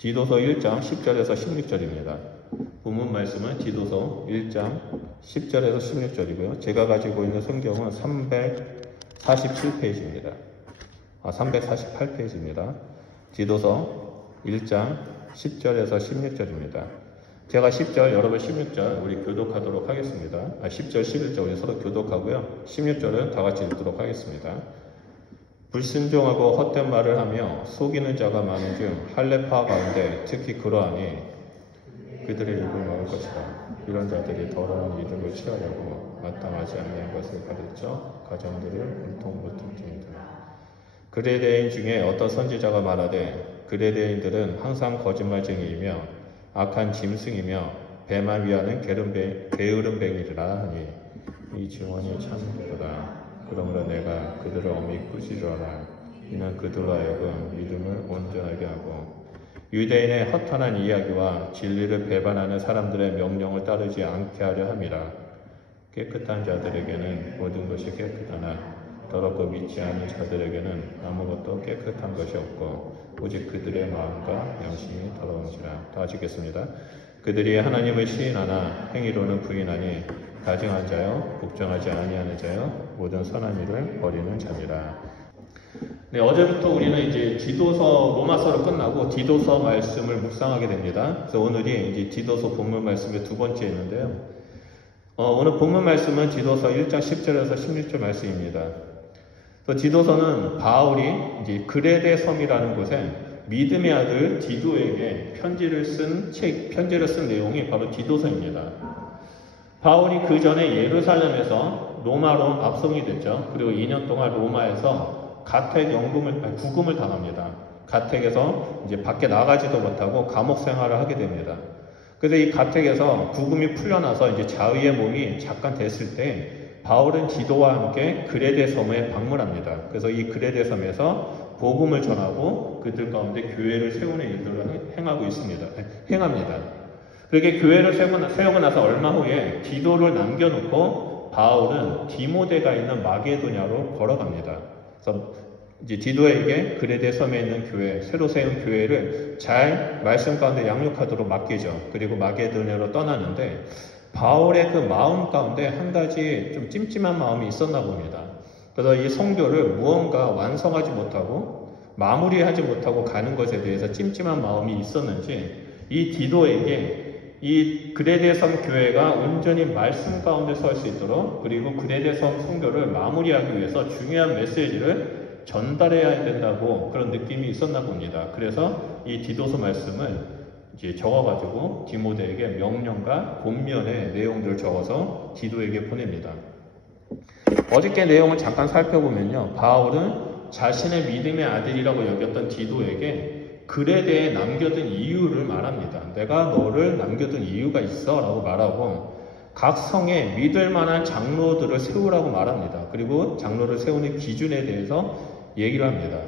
디도서 1장 10절에서 16절입니다. 본문 말씀은 디도서 1장 10절에서 16절이고요. 제가 가지고 있는 성경은 347페이지입니다. 348페이지입니다. 디도서 1장 10절에서 16절입니다. 제가 10절, 여러분 16절 우리 교독하도록 하겠습니다. 10절, 11절 우리 서로 교독하고요. 16절은 다 같이 읽도록 하겠습니다. 불순종하고 헛된 말을 하며 속이는 자가 많은 중 할례파 가운데 특히 그러하니 그들의 입을 먹을 것이다. 이런 자들이 더러운 이득을 취하려고 마땅하지 아니한 것을 가르쳐 가정들을 울퉁불퉁. 그레데인 중에 어떤 선지자가 말하되 그레데인들은 항상 거짓말쟁이이며 악한 짐승이며 배만 위하는 게으름뱅이라 하니 이 증언이 참되도다. 그러므로 내가 그들을 엄히 꾸짖으라. 이는 그들로 하여금 믿음을 온전하게 하고 유대인의 허탄한 이야기와 진리를 배반하는 사람들의 명령을 따르지 않게 하려 함이라. 깨끗한 자들에게는 모든 것이 깨끗하나 더럽고 믿지 않은 자들에게는 아무것도 깨끗한 것이 없고 오직 그들의 마음과 양심이 더러운지라. 다 읽겠습니다. 그들이 하나님을 시인하나 행위로는 부인하니 다정한 자요 복종하지 아니하는 자요 모든 선한 일을 버리는 자니라. 네, 어제부터 우리는 이제 디도서 로마서로 끝나고 디도서 말씀을 묵상하게 됩니다. 그래서 오늘이 이제 디도서 본문 말씀의 두 번째였는데요. 오늘 본문 말씀은 디도서 1장 10절에서 16절 말씀입니다. 그래서 디도서는 바울이 이제 그레데 섬이라는 곳에 믿음의 아들 디도에게 편지를 쓴 내용이 바로 디도서입니다. 바울이 그 전에 예루살렘에서 로마로 압송이 됐죠. 그리고 2년 동안 로마에서 구금을 당합니다. 가택에서 이제 밖에 나가지도 못하고 감옥 생활을 하게 됩니다. 그래서 이 가택에서 구금이 풀려나서 이제 자의의 몸이 잠깐 됐을 때 바울은 디도와 함께 그레데 섬에 방문합니다. 그래서 이 그레데 섬에서 복음을 전하고 그들 가운데 교회를 세우는 일들을 행합니다. 그렇게 교회를 세우고 나서 얼마 후에 디도를 남겨놓고 바울은 디모데가 있는 마게도냐로 걸어갑니다. 그래서 이제 디도에게 그레데 섬에 있는 교회, 새로 세운 교회를 잘 말씀 가운데 양육하도록 맡기죠. 그리고 마게도냐로 떠나는데 바울의 그 마음 가운데 한 가지 좀 찜찜한 마음이 있었나 봅니다. 그래서 이 성교를 무언가 완성하지 못하고 마무리하지 못하고 가는 것에 대해서 찜찜한 마음이 있었는지 이 디도에게 이 그레데 섬 교회가 온전히 말씀 가운데 설 수 있도록 그리고 그레데 섬 선교를 마무리하기 위해서 중요한 메시지를 전달해야 된다고 그런 느낌이 있었나 봅니다. 그래서 이 디도서 말씀을 이제 적어가지고 디모데에게 명령과 권면의 내용들을 적어서 디도에게 보냅니다. 어저께 내용을 잠깐 살펴보면요. 바울은 자신의 믿음의 아들이라고 여겼던 디도에게 그레데에 남겨둔 이유를 말합니다. 내가 너를 남겨둔 이유가 있어 라고 말하고 각 성에 믿을 만한 장로들을 세우라고 말합니다. 그리고 장로를 세우는 기준에 대해서 얘기를 합니다.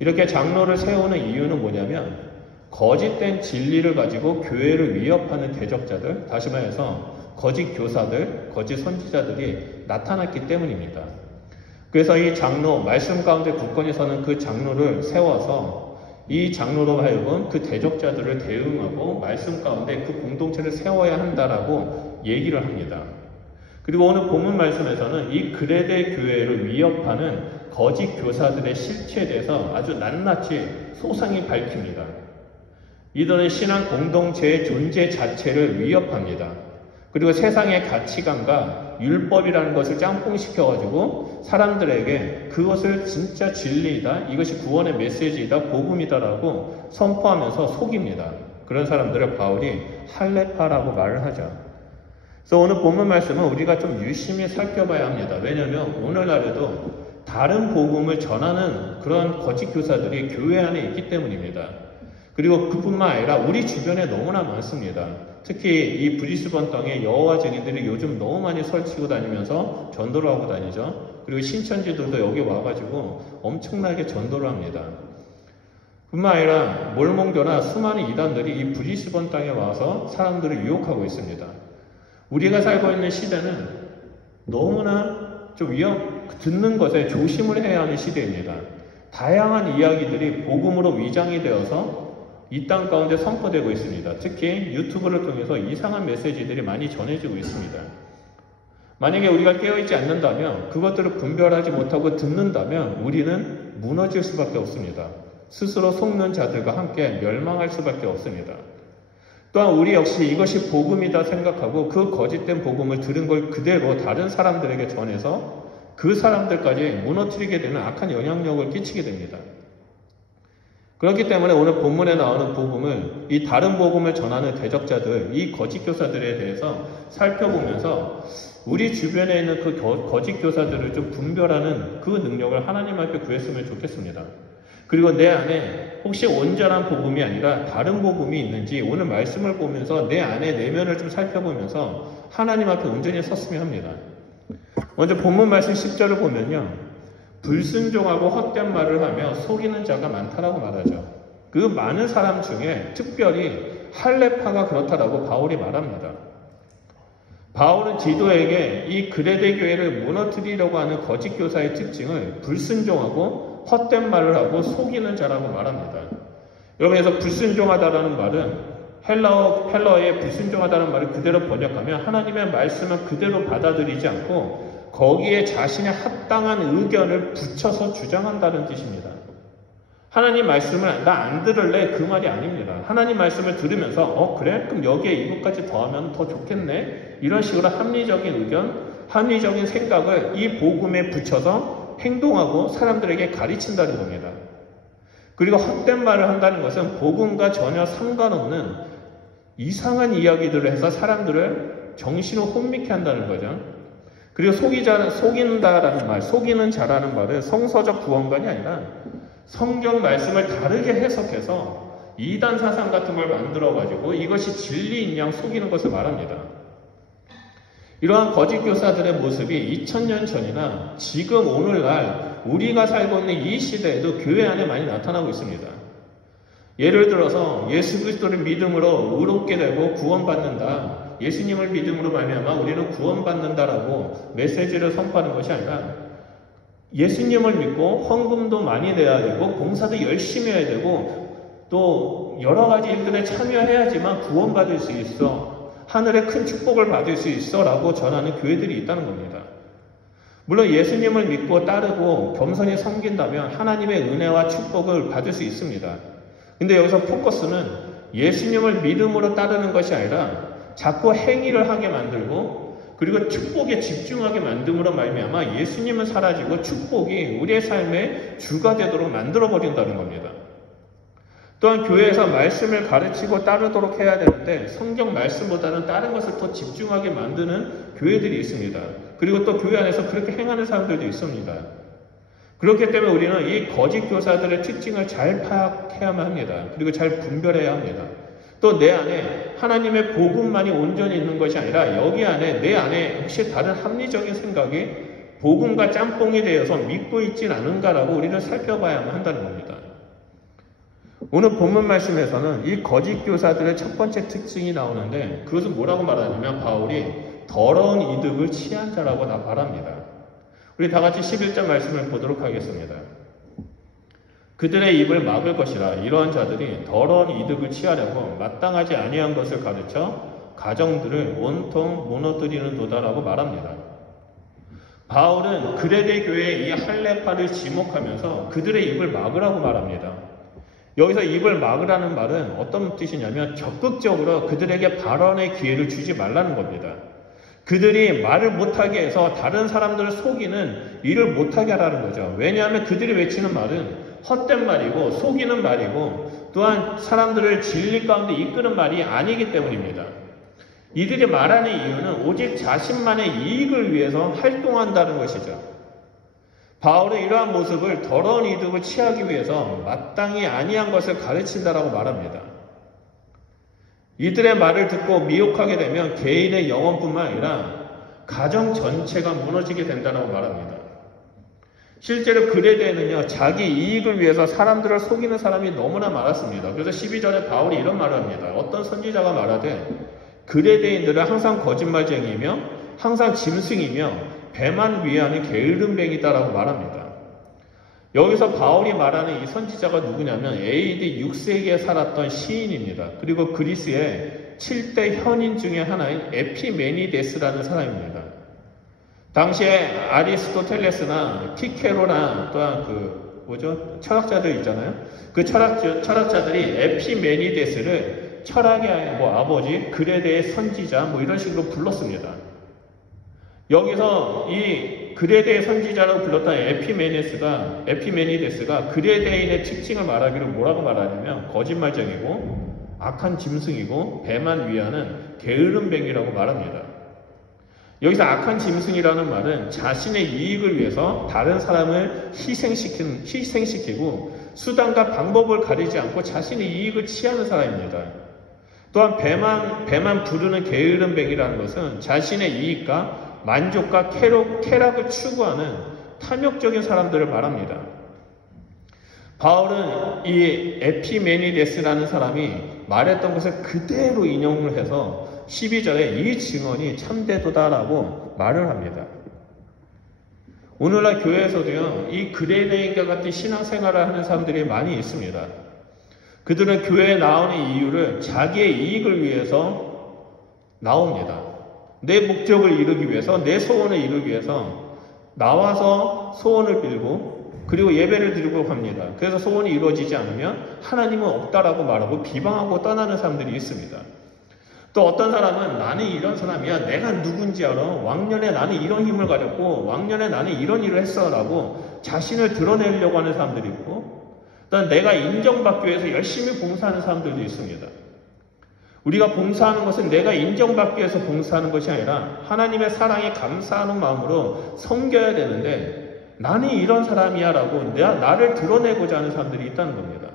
이렇게 장로를 세우는 이유는 뭐냐면 거짓된 진리를 가지고 교회를 위협하는 대적자들, 다시 말해서 거짓 교사들, 거짓 선지자들이 나타났기 때문입니다. 그래서 이 장로, 말씀 가운데 굳건히 서는 그 장로를 세워서 이 장로로 하여금 그 대적자들을 대응하고 말씀 가운데 그 공동체를 세워야 한다라고 얘기를 합니다. 그리고 오늘 본문 말씀에서는 이 그레데 교회를 위협하는 거짓 교사들의 실체에 대해서 아주 낱낱이 소상히 밝힙니다. 이들은 신앙 공동체의 존재 자체를 위협합니다. 그리고 세상의 가치관과 율법이라는 것을 짬뽕시켜가지고 사람들에게 그것을 진짜 진리이다, 이것이 구원의 메시지이다, 복음이다라고 선포하면서 속입니다. 그런 사람들을 바울이 할례파라고 말을 하죠. 그래서 오늘 본문 말씀은 우리가 좀 유심히 살펴봐야 합니다. 왜냐하면 오늘날에도 다른 복음을 전하는 그런 거짓 교사들이 교회 안에 있기 때문입니다. 그리고 그뿐만 아니라 우리 주변에 너무나 많습니다. 특히 이 브리스번 땅에 여호와 증인들이 요즘 너무 많이 설치고 다니면서 전도를 하고 다니죠. 그리고 신천지들도 여기 와가지고 엄청나게 전도를 합니다. 뿐만 아니라 몰몬교나 수많은 이단들이 이 브리스번 땅에 와서 사람들을 유혹하고 있습니다. 우리가 살고 있는 시대는 너무나 좀 듣는 것에 조심을 해야 하는 시대입니다. 다양한 이야기들이 복음으로 위장이 되어서 이 땅 가운데 선포되고 있습니다. 특히 유튜브를 통해서 이상한 메시지들이 많이 전해지고 있습니다. 만약에 우리가 깨어있지 않는다면, 그것들을 분별하지 못하고 듣는다면 우리는 무너질 수밖에 없습니다. 스스로 속는 자들과 함께 멸망할 수밖에 없습니다. 또한 우리 역시 이것이 복음이다 생각하고 그 거짓된 복음을 들은 걸 그대로 다른 사람들에게 전해서 그 사람들까지 무너뜨리게 되는 악한 영향력을 끼치게 됩니다. 그렇기 때문에 오늘 본문에 나오는 복음을, 이 다른 복음을 전하는 대적자들, 이 거짓 교사들에 대해서 살펴보면서 우리 주변에 있는 그 거짓 교사들을 좀 분별하는 그 능력을 하나님 앞에 구했으면 좋겠습니다. 그리고 내 안에 혹시 온전한 복음이 아니라 다른 복음이 있는지 오늘 말씀을 보면서 내 안에 내면을 좀 살펴보면서 하나님 앞에 온전히 섰으면 합니다. 먼저 본문 말씀 10절을 보면요, 불순종하고 헛된 말을 하며 속이는 자가 많다라고 말하죠. 그 많은 사람 중에 특별히 할례파가 그렇다라고 바울이 말합니다. 바울은 디도에게 이 그레데 교회를 무너뜨리려고 하는 거짓 교사의 특징을 불순종하고 헛된 말을 하고 속이는 자라고 말합니다. 여러분, 그래서 불순종하다라는 말은 헬라어의 불순종하다는 말을 그대로 번역하면 하나님의 말씀을 그대로 받아들이지 않고 거기에 자신의 합당한 의견을 붙여서 주장한다는 뜻입니다. 하나님 말씀을 나 안 들을래 그 말이 아닙니다. 하나님 말씀을 들으면서 그래? 그럼 여기에 이것까지 더하면 더 좋겠네? 이런 식으로 합리적인 의견, 합리적인 생각을 이 복음에 붙여서 행동하고 사람들에게 가르친다는 겁니다. 그리고 헛된 말을 한다는 것은 복음과 전혀 상관없는 이상한 이야기들을 해서 사람들을 정신을 혼미케 한다는 거죠. 그리고 속인다라는 말, 속이는 자라는 말은 성서적 구원관이 아니라 성경 말씀을 다르게 해석해서 이단 사상 같은 걸 만들어가지고 이것이 진리인 양 속이는 것을 말합니다. 이러한 거짓 교사들의 모습이 2000년 전이나 지금 오늘날 우리가 살고 있는 이 시대에도 교회 안에 많이 나타나고 있습니다. 예를 들어서 예수 그리스도를 믿음으로 의롭게 되고 구원받는다, 예수님을 믿음으로 말미암아 우리는 구원받는다라고 메시지를 선포하는 것이 아니라 예수님을 믿고 헌금도 많이 내야 되고 봉사도 열심히 해야 되고 또 여러 가지 일들에 참여해야지만 구원받을 수 있어, 하늘의 큰 축복을 받을 수 있어 라고 전하는 교회들이 있다는 겁니다. 물론 예수님을 믿고 따르고 겸손히 섬긴다면 하나님의 은혜와 축복을 받을 수 있습니다. 근데 여기서 포커스는 예수님을 믿음으로 따르는 것이 아니라 자꾸 행위를 하게 만들고 그리고 축복에 집중하게 만듦으로 말미암아 예수님은 사라지고 축복이 우리의 삶의 주가 되도록 만들어버린다는 겁니다. 또한 교회에서 말씀을 가르치고 따르도록 해야 되는데 성경 말씀보다는 다른 것을 더 집중하게 만드는 교회들이 있습니다. 그리고 또 교회 안에서 그렇게 행하는 사람들도 있습니다. 그렇기 때문에 우리는 이 거짓 교사들의 특징을 잘 파악해야만 합니다. 그리고 잘 분별해야 합니다. 또 내 안에 하나님의 복음만이 온전히 있는 것이 아니라 여기 안에 내 안에 혹시 다른 합리적인 생각이 복음과 짬뽕이 되어서 믿고 있진 않은가라고 우리는 살펴봐야만 한다는 겁니다. 오늘 본문 말씀에서는 이 거짓 교사들의 첫 번째 특징이 나오는데 그것은 뭐라고 말하냐면 바울이 더러운 이득을 취한 자라고 말합니다. 우리 다 같이 11절 말씀을 보도록 하겠습니다. 그들의 입을 막을 것이라. 이러한 자들이 더러운 이득을 취하려고 마땅하지 아니한 것을 가르쳐 가정들을 온통 무너뜨리는 도다라고 말합니다. 바울은 그레데 교회의 이 할례파를 지목하면서 그들의 입을 막으라고 말합니다. 여기서 입을 막으라는 말은 어떤 뜻이냐면 적극적으로 그들에게 발언의 기회를 주지 말라는 겁니다. 그들이 말을 못하게 해서 다른 사람들을 속이는 일을 못하게 하라는 거죠. 왜냐하면 그들이 외치는 말은 헛된 말이고 속이는 말이고 또한 사람들을 진리 가운데 이끄는 말이 아니기 때문입니다. 이들이 말하는 이유는 오직 자신만의 이익을 위해서 활동한다는 것이죠. 바울은 이러한 모습을 더러운 이득을 취하기 위해서 마땅히 아니한 것을 가르친다라고 말합니다. 이들의 말을 듣고 미혹하게 되면 개인의 영혼뿐만 아니라 가정 전체가 무너지게 된다고 말합니다. 실제로 그레데에는요, 자기 이익을 위해서 사람들을 속이는 사람이 너무나 많았습니다. 그래서 12절에 바울이 이런 말을 합니다. 어떤 선지자가 말하되 그레데인들은 항상 거짓말쟁이며 항상 짐승이며 배만 위하는 게으름뱅이다라고 말합니다. 여기서 바울이 말하는 이 선지자가 누구냐면 AD 6세기에 살았던 시인입니다. 그리고 그리스의 7대 현인 중에 하나인 에피메니데스라는 사람입니다. 당시에 아리스토텔레스나 티케로나 또한 철학자들 있잖아요. 그 철학자들이 에피메니데스를 철학의 아버지, 글에 대해 선지자 이런 식으로 불렀습니다. 여기서 이 글에 대해 선지자라고 불렀던 에피메니데스가 글에 대해의 특징을 말하기로 뭐라고 말하냐면 거짓말쟁이고 악한 짐승이고 배만 위하는 게으름뱅이라고 말합니다. 여기서 악한 짐승이라는 말은 자신의 이익을 위해서 다른 사람을 희생시키고 수단과 방법을 가리지 않고 자신의 이익을 취하는 사람입니다. 또한 배만 부르는 게으름뱅이라는 것은 자신의 이익과 만족과 쾌락을 추구하는 탐욕적인 사람들을 말합니다. 바울은 이 에피메니데스라는 사람이 말했던 것을 그대로 인용을 해서 12절에 이 증언이 참되도다라고 말을 합니다. 오늘날 교회에서도요, 이 그레데인과 같은 신앙생활을 하는 사람들이 많이 있습니다. 그들은 교회에 나오는 이유를 자기의 이익을 위해서 나옵니다. 내 목적을 이루기 위해서, 내 소원을 이루기 위해서 나와서 소원을 빌고 그리고 예배를 드리고 합니다. 그래서 소원이 이루어지지 않으면 하나님은 없다라고 말하고 비방하고 떠나는 사람들이 있습니다. 또 어떤 사람은 나는 이런 사람이야. 내가 누군지 알아. 왕년에 나는 이런 힘을 가졌고 왕년에 나는 이런 일을 했어 라고 자신을 드러내려고 하는 사람들이 있고 또 내가 인정받기 위해서 열심히 봉사하는 사람들도 있습니다. 우리가 봉사하는 것은 내가 인정받기 위해서 봉사하는 것이 아니라 하나님의 사랑에 감사하는 마음으로 섬겨야 되는데 나는 이런 사람이야 라고 나를 드러내고자 하는 사람들이 있다는 겁니다.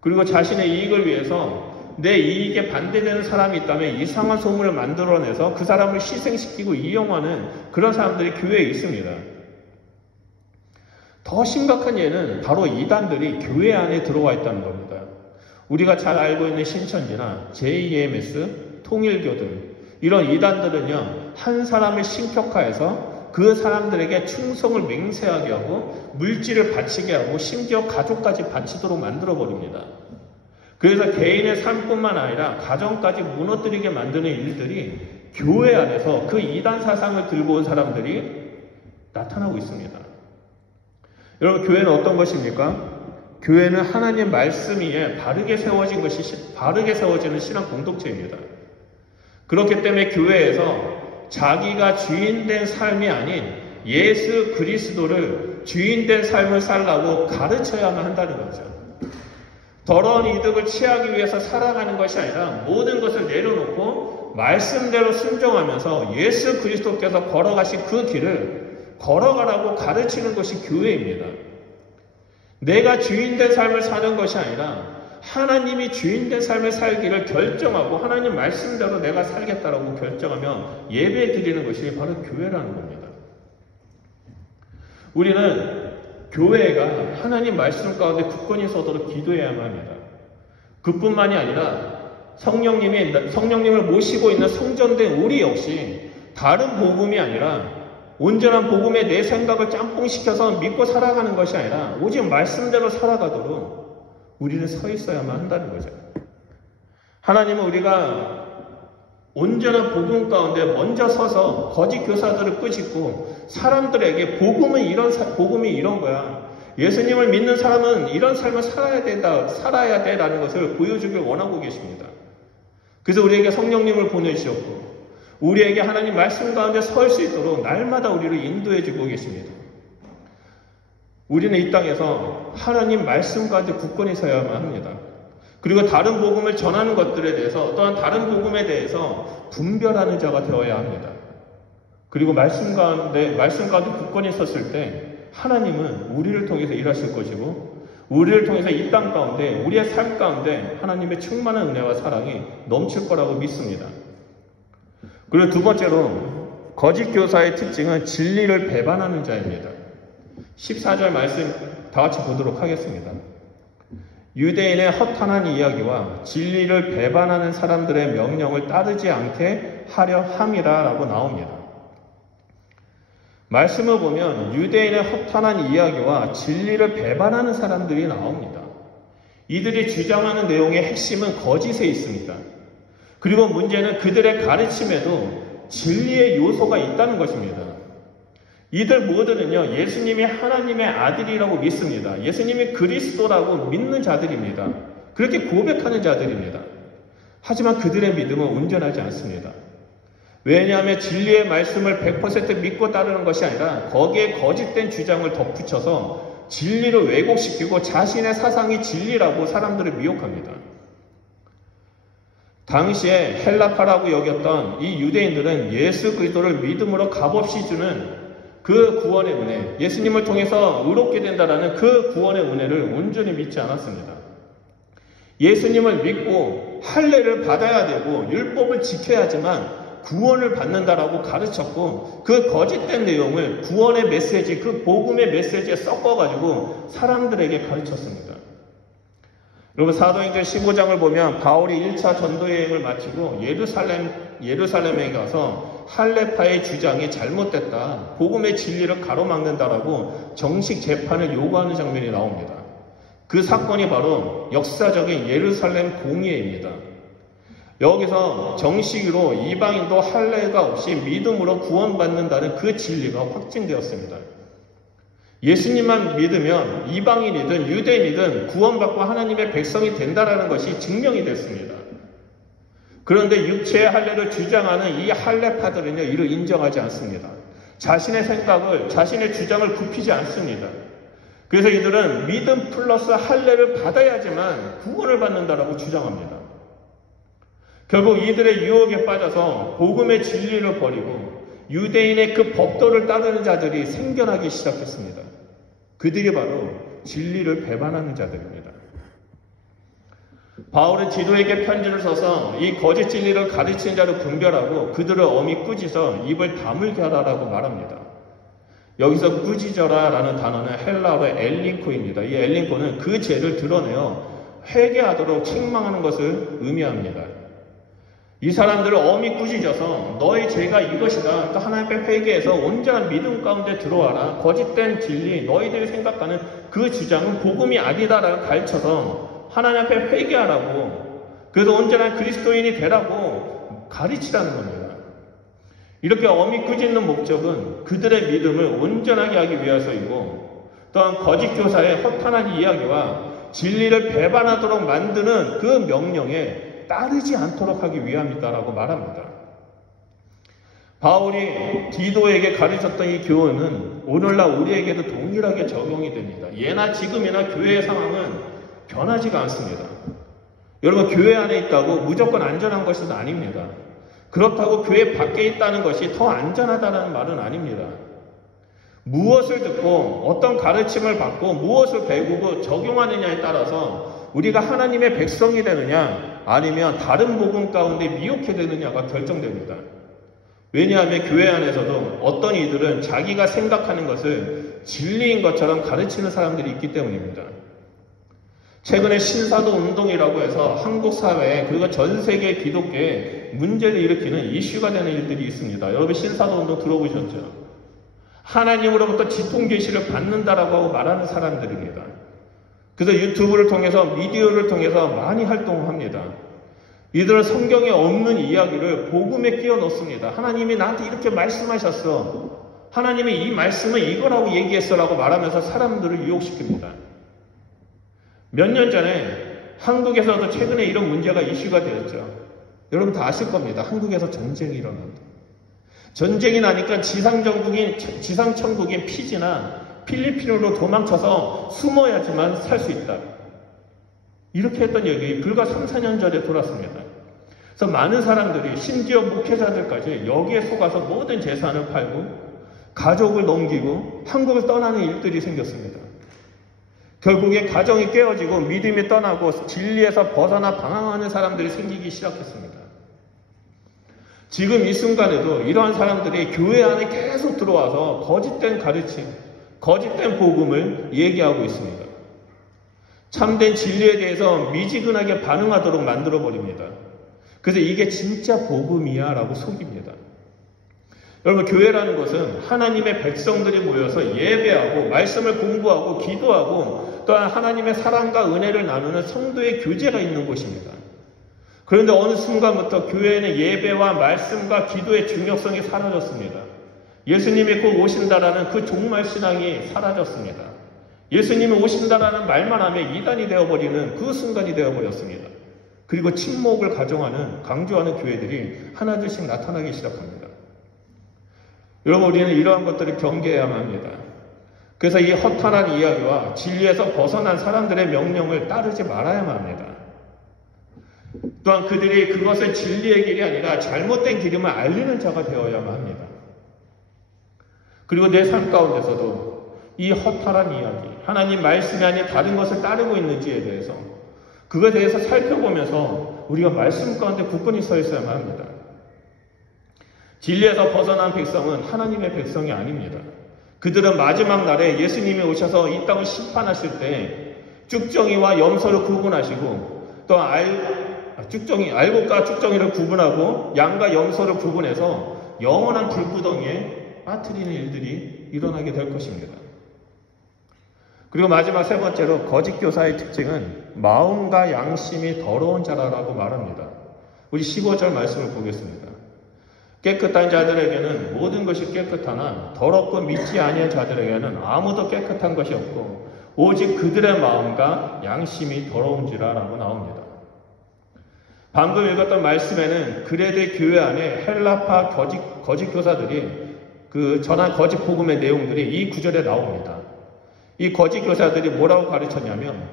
그리고 자신의 이익을 위해서 내 이익에 반대되는 사람이 있다면 이상한 소문을 만들어내서 그 사람을 희생시키고 이용하는 그런 사람들이 교회에 있습니다. 더 심각한 예는 바로 이단들이 교회 안에 들어와 있다는 겁니다. 우리가 잘 알고 있는 신천지나 JEMS, 통일교 등 이런 이단들은요, 한 사람을 신격화해서 그 사람들에게 충성을 맹세하게 하고 물질을 바치게 하고 심지어 가족까지 바치도록 만들어버립니다. 그래서 개인의 삶뿐만 아니라 가정까지 무너뜨리게 만드는 일들이 교회 안에서 그 이단 사상을 들고 온 사람들이 나타나고 있습니다. 여러분, 교회는 어떤 것입니까? 교회는 하나님 말씀 위에 바르게 세워지는 신앙 공동체입니다. 그렇기 때문에 교회에서 자기가 주인된 삶이 아닌 예수 그리스도를 주인된 삶을 살라고 가르쳐야만 한다는 거죠. 더러운 이득을 취하기 위해서 살아가는 것이 아니라 모든 것을 내려놓고 말씀대로 순종하면서 예수 그리스도께서 걸어가신 그 길을 걸어가라고 가르치는 것이 교회입니다. 내가 주인된 삶을 사는 것이 아니라 하나님이 주인된 삶을 살기를 결정하고 하나님 말씀대로 내가 살겠다라고 결정하며 예배 드리는 것이 바로 교회라는 겁니다. 우리는 교회가 하나님 말씀 가운데 굳건히 서도록 기도해야만 합니다. 그뿐만이 아니라 성령님을 모시고 있는 성전된 우리 역시 다른 복음이 아니라 온전한 복음에 내 생각을 짬뽕시켜서 믿고 살아가는 것이 아니라 오직 말씀대로 살아가도록 우리는 서 있어야만 한다는 거죠. 하나님은 우리가 온전한 복음 가운데 먼저 서서 거짓 교사들을 끄집고 사람들에게 복음이 이런 거야. 예수님을 믿는 사람은 이런 삶을 살아야 돼라는 것을 보여주길 원하고 계십니다. 그래서 우리에게 성령님을 보내주셨고 우리에게 하나님 말씀 가운데 설 수 있도록 날마다 우리를 인도해 주고 계십니다. 우리는 이 땅에서 하나님 말씀 가운데 굳건히 서야만 합니다. 그리고 다른 복음을 전하는 것들에 대해서 또한 다른 복음에 대해서 분별하는 자가 되어야 합니다. 그리고 말씀 가운데 굳건히 섰을 때 하나님은 우리를 통해서 일하실 것이고 우리를 통해서 이 땅 가운데 우리의 삶 가운데 하나님의 충만한 은혜와 사랑이 넘칠 거라고 믿습니다. 그리고 두 번째로 거짓 교사의 특징은 진리를 배반하는 자입니다. 14절 말씀 다 같이 보도록 하겠습니다. 유대인의 허탄한 이야기와 진리를 배반하는 사람들의 명령을 따르지 않게 하려 함이라 라고 나옵니다. 말씀을 보면 유대인의 허탄한 이야기와 진리를 배반하는 사람들이 나옵니다. 이들이 주장하는 내용의 핵심은 거짓에 있습니다. 그리고 문제는 그들의 가르침에도 진리의 요소가 있다는 것입니다. 이들 모두는요, 예수님이 하나님의 아들이라고 믿습니다. 예수님이 그리스도라고 믿는 자들입니다. 그렇게 고백하는 자들입니다. 하지만 그들의 믿음은 온전하지 않습니다. 왜냐하면 진리의 말씀을 100% 믿고 따르는 것이 아니라 거기에 거짓된 주장을 덧붙여서 진리를 왜곡시키고 자신의 사상이 진리라고 사람들을 미혹합니다. 당시에 헬라파라고 여겼던 이 유대인들은 예수 그리스도를 믿음으로 값없이 주는 그 구원의 은혜, 예수님을 통해서 의롭게 된다라는 그 구원의 은혜를 온전히 믿지 않았습니다. 예수님을 믿고 할례를 받아야 되고 율법을 지켜야지만 구원을 받는다라고 가르쳤고, 그 거짓된 내용을 구원의 메시지, 그 복음의 메시지에 섞어가지고 사람들에게 가르쳤습니다. 여러분, 사도행전 15장을 보면 바울이 1차 전도여행을 마치고 예루살렘에 가서 할례파의 주장이 잘못됐다, 복음의 진리를 가로막는다라고 정식 재판을 요구하는 장면이 나옵니다. 그 사건이 바로 역사적인 예루살렘 공의회입니다. 여기서 정식으로 이방인도 할례가 없이 믿음으로 구원받는다는 그 진리가 확증되었습니다. 예수님만 믿으면 이방인이든 유대인이든 구원받고 하나님의 백성이 된다라는 것이 증명이 됐습니다. 그런데 육체의 할례를 주장하는 이 할례파들은요, 이를 인정하지 않습니다. 자신의 생각을, 자신의 주장을 굽히지 않습니다. 그래서 이들은 믿음 플러스 할례를 받아야지만 구원을 받는다라고 주장합니다. 결국 이들의 유혹에 빠져서 복음의 진리를 버리고 유대인의 그 법도를 따르는 자들이 생겨나기 시작했습니다. 그들이 바로 진리를 배반하는 자들입니다. 바울은 디도에게 편지를 써서 이 거짓 진리를 가르치는 자를 분별하고 그들을 엄히 꾸짖어 입을 다물게 하라라고 말합니다. 여기서 꾸짖어라라는 단어는 헬라어의 엘링코입니다. 이 엘링코는 그 죄를 드러내어 회개하도록 책망하는 것을 의미합니다. 이 사람들을 엄히 꾸짖어서 너의 죄가 이것이다, 또 하나님 앞에 회개해서 온전한 믿음 가운데 들어와라, 거짓된 진리, 너희들이 생각하는 그 주장은 복음이 아니다라고 가르쳐서 하나님 앞에 회개하라고, 그래서 온전한 그리스도인이 되라고 가르치라는 겁니다. 이렇게 엄히 꾸짖는 목적은 그들의 믿음을 온전하게 하기 위해서이고, 또한 거짓 교사의 허탄한 이야기와 진리를 배반하도록 만드는 그 명령에 따르지 않도록 하기 위함이다라고 말합니다. 바울이 디도에게 가르쳤던 이 교훈은 오늘날 우리에게도 동일하게 적용이 됩니다. 예나 지금이나 교회의 상황은 변하지가 않습니다. 여러분, 교회 안에 있다고 무조건 안전한 것은 아닙니다. 그렇다고 교회 밖에 있다는 것이 더 안전하다는 말은 아닙니다. 무엇을 듣고 어떤 가르침을 받고 무엇을 배우고 적용하느냐에 따라서 우리가 하나님의 백성이 되느냐 아니면 다른 복음 가운데 미혹게 되느냐가 결정됩니다. 왜냐하면 교회 안에서도 어떤 이들은 자기가 생각하는 것을 진리인 것처럼 가르치는 사람들이 있기 때문입니다. 최근에 신사도 운동이라고 해서 한국 사회에 그리고 전 세계 기독교에 문제를 일으키는 이슈가 되는 일들이 있습니다. 여러분, 신사도 운동 들어보셨죠? 하나님으로부터 지통 계시를 받는다라고 하고 말하는 사람들입니다. 그래서 유튜브를 통해서, 미디어를 통해서 많이 활동합니다. 이들은 성경에 없는 이야기를 복음에 끼워 넣습니다. 하나님이 나한테 이렇게 말씀하셨어, 하나님이 이 말씀은 이거라고 얘기했어라고 말하면서 사람들을 유혹시킵니다. 몇 년 전에 한국에서도 최근에 이런 문제가 이슈가 되었죠. 여러분 다 아실 겁니다. 한국에서 전쟁이 일어난다. 전쟁이 나니까 지상천국인 피지나 필리핀으로 도망쳐서 숨어야지만 살 수 있다. 이렇게 했던 얘기 불과 3, 4년 전에 돌았습니다. 그래서 많은 사람들이, 심지어 목회자들까지 여기에 속아서 모든 재산을 팔고 가족을 넘기고 한국을 떠나는 일들이 생겼습니다. 결국에 가정이 깨어지고 믿음이 떠나고 진리에서 벗어나 방황하는 사람들이 생기기 시작했습니다. 지금 이 순간에도 이러한 사람들이 교회 안에 계속 들어와서 거짓된 가르침, 거짓된 복음을 얘기하고 있습니다. 참된 진리에 대해서 미지근하게 반응하도록 만들어버립니다. 그래서 이게 진짜 복음이야 라고 속입니다. 여러분, 교회라는 것은 하나님의 백성들이 모여서 예배하고 말씀을 공부하고 기도하고 또한 하나님의 사랑과 은혜를 나누는 성도의 교제가 있는 곳입니다. 그런데 어느 순간부터 교회에는 예배와 말씀과 기도의 중요성이 사라졌습니다. 예수님이 곧 오신다라는 그 종말 신앙이 사라졌습니다. 예수님이 오신다라는 말만 하면 이단이 되어버리는 그 순간이 되어버렸습니다. 그리고 침묵을 강조하는 교회들이 하나둘씩 나타나기 시작합니다. 여러분, 우리는 이러한 것들을 경계해야만 합니다. 그래서 이 허탄한 이야기와 진리에서 벗어난 사람들의 명령을 따르지 말아야만 합니다. 또한 그들이 그것을 진리의 길이 아니라 잘못된 길임을 알리는 자가 되어야만 합니다. 그리고 내 삶 가운데서도 이 허탈한 이야기, 하나님 말씀이 아닌 다른 것을 따르고 있는지에 대해서 그것에 대해서 살펴보면서 우리가 말씀 가운데 굳건히 서 있어야만 합니다. 진리에서 벗어난 백성은 하나님의 백성이 아닙니다. 그들은 마지막 날에 예수님이 오셔서 이 땅을 심판하실 때 쭉정이와 염소를 구분하시고 또 알곡과 쭉정이를 구분하고 양과 염소를 구분해서 영원한 불구덩이에 빠뜨리는 일들이 일어나게 될 것입니다. 그리고 마지막 세 번째로 거짓 교사의 특징은 마음과 양심이 더러운 자라라고 말합니다. 우리 15절 말씀을 보겠습니다. 깨끗한 자들에게는 모든 것이 깨끗하나 더럽고 믿지 아니한 자들에게는 아무도 깨끗한 것이 없고 오직 그들의 마음과 양심이 더러운지라라고 나옵니다. 방금 읽었던 말씀에는 그레데 교회 안에 헬라파 거짓 교사들이 전한 거짓 복음의 내용들이 이 구절에 나옵니다. 이 거짓 교사들이 뭐라고 가르쳤냐면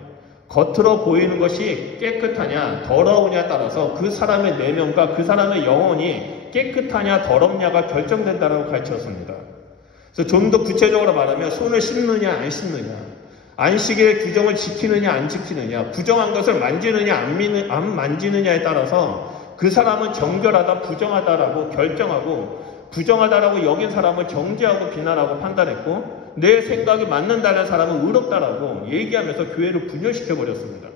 겉으로 보이는 것이 깨끗하냐 더러우냐에 따라서 그 사람의 내면과 그 사람의 영혼이 깨끗하냐 더럽냐가 결정된다라고 가르쳤습니다. 그래서 좀 더 구체적으로 말하면 손을 씻느냐 안 씻느냐, 안식일의 규정을 지키느냐 안 지키느냐, 부정한 것을 만지느냐 안 만지느냐에 따라서 그 사람은 정결하다 부정하다라고 결정하고, 부정하다라고 여긴 사람을 정죄하고 비난하고 판단했고, 내 생각이 맞는다는 사람은 의롭다라고 얘기하면서 교회를 분열시켜버렸습니다.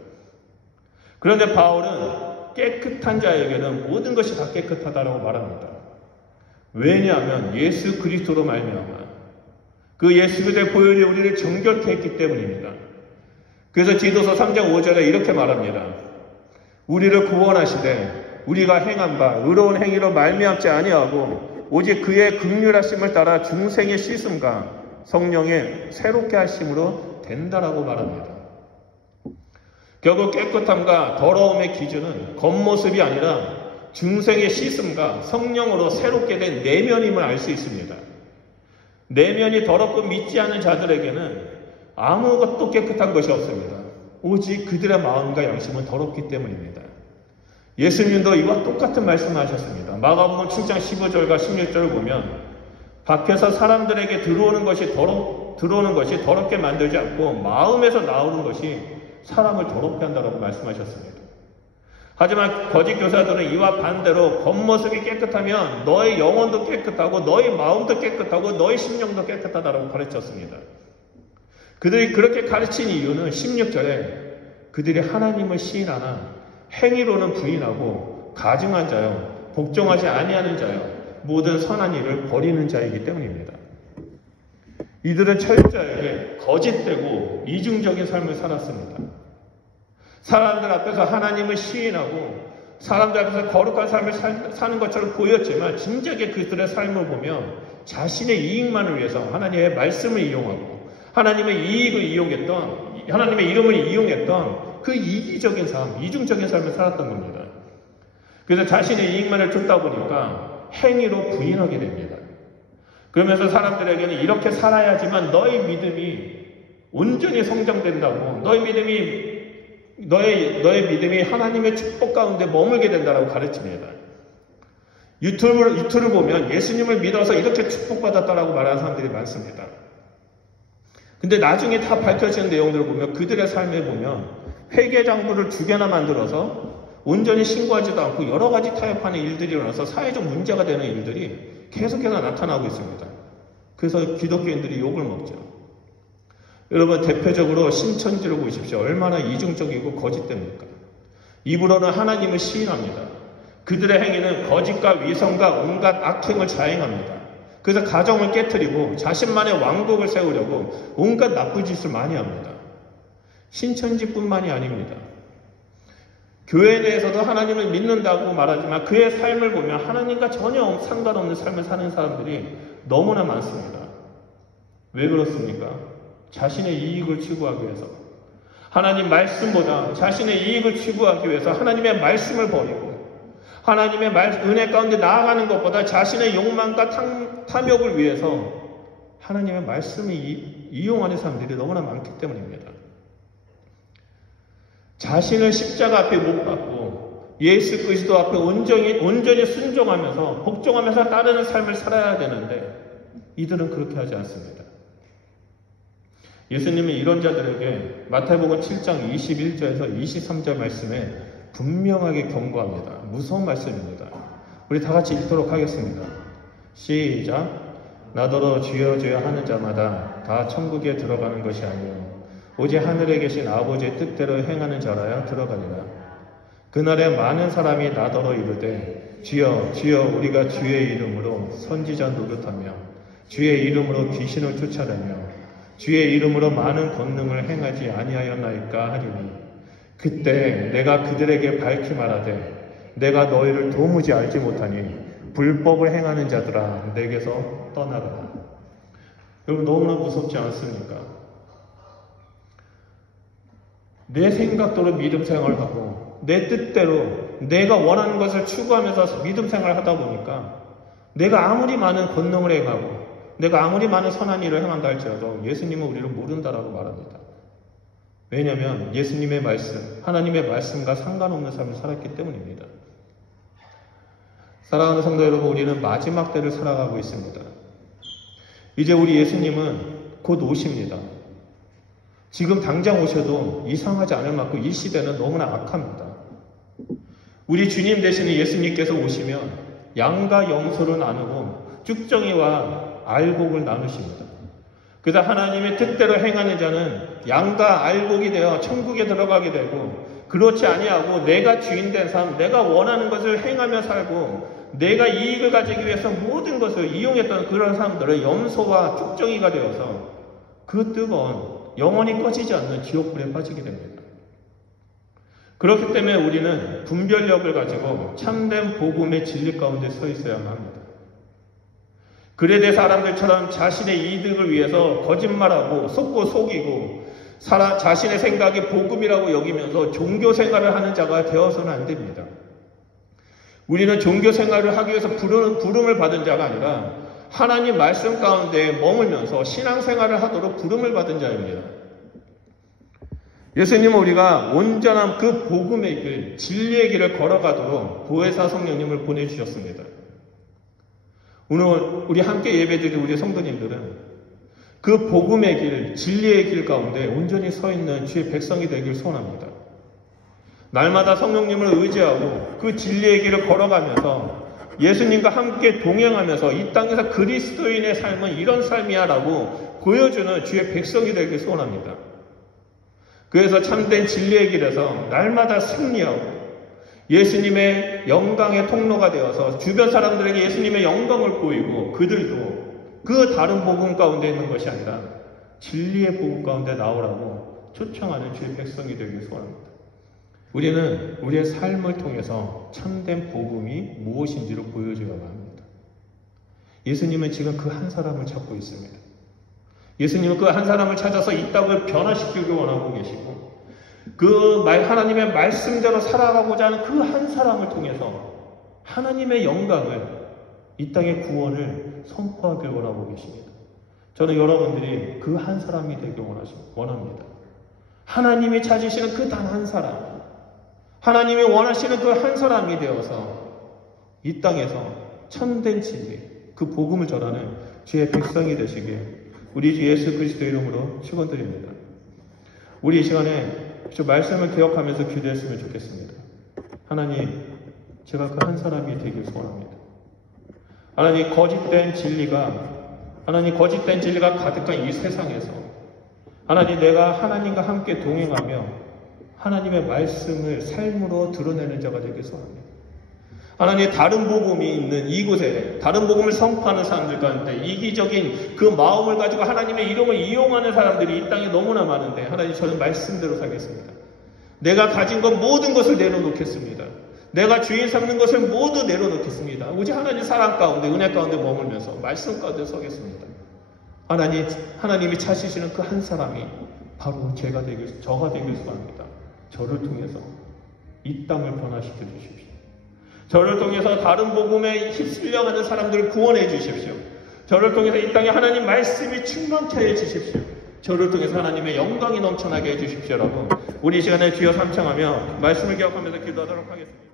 그런데 바울은 깨끗한 자에게는 모든 것이 다 깨끗하다라고 말합니다. 왜냐하면 예수 그리스도로 말미암아 그 예수 그리스도의 보혈이 우리를 정결케 했기 때문입니다. 그래서 디도서 3장 5절에 이렇게 말합니다. 우리를 구원하시되 우리가 행한 바 의로운 행위로 말미암지 아니하고 오직 그의 긍휼하심을 따라 중생의 씻음과 성령의 새롭게 하심으로 된다라고 말합니다. 결국 깨끗함과 더러움의 기준은 겉모습이 아니라 중생의 씻음과 성령으로 새롭게 된 내면임을 알 수 있습니다. 내면이 더럽고 믿지 않은 자들에게는 아무것도 깨끗한 것이 없습니다. 오직 그들의 마음과 양심은 더럽기 때문입니다. 예수님도 이와 똑같은 말씀을 하셨습니다. 마가복음 7장 15절과 16절을 보면 밖에서 사람들에게 들어오는 것이 더럽게 만들지 않고 마음에서 나오는 것이 사람을 더럽게 한다고 말씀하셨습니다. 하지만 거짓 교사들은 이와 반대로 겉모습이 깨끗하면 너의 영혼도 깨끗하고 너의 마음도 깨끗하고 너의 심령도 깨끗하다고 가르쳤습니다. 그들이 그렇게 가르친 이유는 16절에 그들이 하나님을 시인하나 행위로는 부인하고 가증한 자요 복종하지 아니하는 자요 모든 선한 일을 버리는 자이기 때문입니다. 이들은 철저하게 거짓되고 이중적인 삶을 살았습니다. 사람들 앞에서 하나님을 시인하고 사람들 앞에서 거룩한 삶을 사는 것처럼 보였지만 진작에 그들의 삶을 보면 자신의 이익만을 위해서 하나님의 말씀을 이용하고 하나님의 이익을 이용했던, 하나님의 이름을 이용했던 그 이기적인 삶, 이중적인 삶을 살았던 겁니다. 그래서 자신의 이익만을 쫓다 보니까 행위로 부인하게 됩니다. 그러면서 사람들에게는 이렇게 살아야지만 너의 믿음이 온전히 성장된다고, 너의 믿음이 하나님의 축복 가운데 머물게 된다고 가르칩니다. 유튜브를 보면 예수님을 믿어서 이렇게 축복받았다라고 말하는 사람들이 많습니다. 근데 나중에 다 밝혀지는 내용들을 보면 그들의 삶에 보면 회계장부를 2개나 만들어서 온전히 신고하지도 않고 여러 가지 타협하는 일들이 일어나서 사회적 문제가 되는 일들이 계속해서 나타나고 있습니다. 그래서 기독교인들이 욕을 먹죠. 여러분, 대표적으로 신천지를 보십시오. 얼마나 이중적이고 거짓됩니까? 입으로는 하나님을 시인합니다. 그들의 행위는 거짓과 위선과 온갖 악행을 자행합니다. 그래서 가정을 깨트리고 자신만의 왕국을 세우려고 온갖 나쁜 짓을 많이 합니다. 신천지뿐만이 아닙니다. 교회 내에서도 하나님을 믿는다고 말하지만 그의 삶을 보면 하나님과 전혀 상관없는 삶을 사는 사람들이 너무나 많습니다. 왜 그렇습니까? 자신의 이익을 추구하기 위해서, 하나님 말씀보다 자신의 이익을 추구하기 위해서 하나님의 말씀을 버리고 하나님의 은혜 가운데 나아가는 것보다 자신의 욕망과 탐욕을 위해서 하나님의 말씀을 이용하는 사람들이 너무나 많기 때문입니다. 자신을 십자가 앞에 못 박고 예수 그리스도 앞에 온전히 순종하면서 복종하면서 따르는 삶을 살아야 되는데 이들은 그렇게 하지 않습니다. 예수님은 이런 자들에게 마태복음 7장 21절에서 23절 말씀에 분명하게 경고합니다. 무서운 말씀입니다. 우리 다 같이 읽도록 하겠습니다. 시작. 나더러 주여 주여 하는 자마다 다 천국에 들어가는 것이 아니요 오직 하늘에 계신 아버지의 뜻대로 행하는 자라야 들어가리라. 그날에 많은 사람이 나더러 이르되 주여 주여 우리가 주의 이름으로 선지자 노릇하며 주의 이름으로 귀신을 쫓아내며 주의 이름으로 많은 권능을 행하지 아니하였나이까 하리니 그때 내가 그들에게 밝히 말하되 내가 너희를 도무지 알지 못하니 불법을 행하는 자들아 내게서 떠나가라. 여러분 너무나 무섭지 않습니까? 내 생각대로 믿음 생활을 하고 내 뜻대로 내가 원하는 것을 추구하면서 믿음 생활을 하다 보니까 내가 아무리 많은 권능을 행하고 내가 아무리 많은 선한 일을 행한다 할지라도 예수님은 우리를 모른다라고 말합니다. 왜냐하면 예수님의 말씀, 하나님의 말씀과 상관없는 삶을 살았기 때문입니다. 사랑하는 성도 여러분, 우리는 마지막 때를 살아가고 있습니다. 이제 우리 예수님은 곧 오십니다. 지금 당장 오셔도 이상하지 않을 만큼 이 시대는 너무나 악합니다. 우리 주님 대신에 예수님께서 오시면 양과 영소를 나누고 쭉정이와 알곡을 나누십니다. 그래서 하나님의 뜻대로 행하는 자는 양과 알곡이 되어 천국에 들어가게 되고 그렇지 아니하고 내가 주인된 삶, 내가 원하는 것을 행하며 살고 내가 이익을 가지기 위해서 모든 것을 이용했던 그런 사람들은 염소와 쭉정이가 되어서 그 뜨거운 영원히 꺼지지 않는 지옥불에 빠지게 됩니다. 그렇기 때문에 우리는 분별력을 가지고 참된 복음의 진리 가운데 서 있어야만 합니다. 그레데 사람들처럼 자신의 이득을 위해서 거짓말하고 속고 속이고 자신의 생각이 복음이라고 여기면서 종교 생활을 하는 자가 되어서는 안 됩니다. 우리는 종교 생활을 하기 위해서 부름을 받은 자가 아니라 하나님 말씀 가운데 머물면서 신앙생활을 하도록 부름을 받은 자입니다. 예수님은 우리가 온전한 그 복음의 길, 진리의 길을 걸어가도록 보혜사 성령님을 보내주셨습니다. 오늘 우리 함께 예배드린 우리 성도님들은 그 복음의 길, 진리의 길 가운데 온전히 서 있는 주의 백성이 되길 소원합니다. 날마다 성령님을 의지하고 그 진리의 길을 걸어가면서 예수님과 함께 동행하면서 이 땅에서 그리스도인의 삶은 이런 삶이야 라고 보여주는 주의 백성이 되길 소원합니다. 그래서 참된 진리의 길에서 날마다 승리하고 예수님의 영광의 통로가 되어서 주변 사람들에게 예수님의 영광을 보이고 그들도 그 다른 복음 가운데 있는 것이 아니라 진리의 복음 가운데 나오라고 초청하는 주의 백성이 되길 소원합니다. 우리는 우리의 삶을 통해서 참된 복음이 무엇인지를 보여줘야만 합니다. 예수님은 지금 그 한 사람을 찾고 있습니다. 예수님은 그 한 사람을 찾아서 이 땅을 변화시키기 원하고 계시고 하나님의 말씀대로 살아가고자 하는 그 한 사람을 통해서 하나님의 영광을 이 땅의 구원을 선포하길 원하고 계십니다. 저는 여러분들이 그 한 사람이 되길 원합니다. 하나님이 찾으시는 그 단 한 사람, 하나님이 원하시는 그 한 사람이 되어서 이 땅에서 참된 진리, 그 복음을 전하는 주의 백성이 되시길 우리 주 예수 그리스도 이름으로 축원드립니다. 우리 이 시간에 주 말씀을 기억하면서 기도했으면 좋겠습니다. 하나님, 제가 그 한 사람이 되길 소원합니다. 하나님, 거짓된 진리가 가득한 이 세상에서 하나님, 내가 하나님과 함께 동행하며 하나님의 말씀을 삶으로 드러내는 자가 되길 소원합니다. 하나님 다른 복음이 있는 이곳에 다른 복음을 선포하는 사람들 가운데 이기적인 그 마음을 가지고 하나님의 이름을 이용하는 사람들이 이 땅에 너무나 많은데 하나님 저는 말씀대로 살겠습니다. 내가 가진 것 모든 것을 내려놓겠습니다. 내가 주인 삼는 것을 모두 내려놓겠습니다. 오직 하나님 사랑 가운데 은혜 가운데 머물면서 말씀 가운데 서겠습니다. 하나님이 찾으시는 그 한 사람이 바로 저가 되길 소원합니다. 저를 통해서 이 땅을 변화시켜 주십시오. 저를 통해서 다른 복음에 휩쓸려가는 사람들을 구원해 주십시오. 저를 통해서 이 땅에 하나님 말씀이 충만케 해 주십시오. 저를 통해서 하나님의 영광이 넘쳐나게 해 주십시오. 여러분, 우리 이 시간에 주여 삼창하며 말씀을 기억하면서 기도하도록 하겠습니다.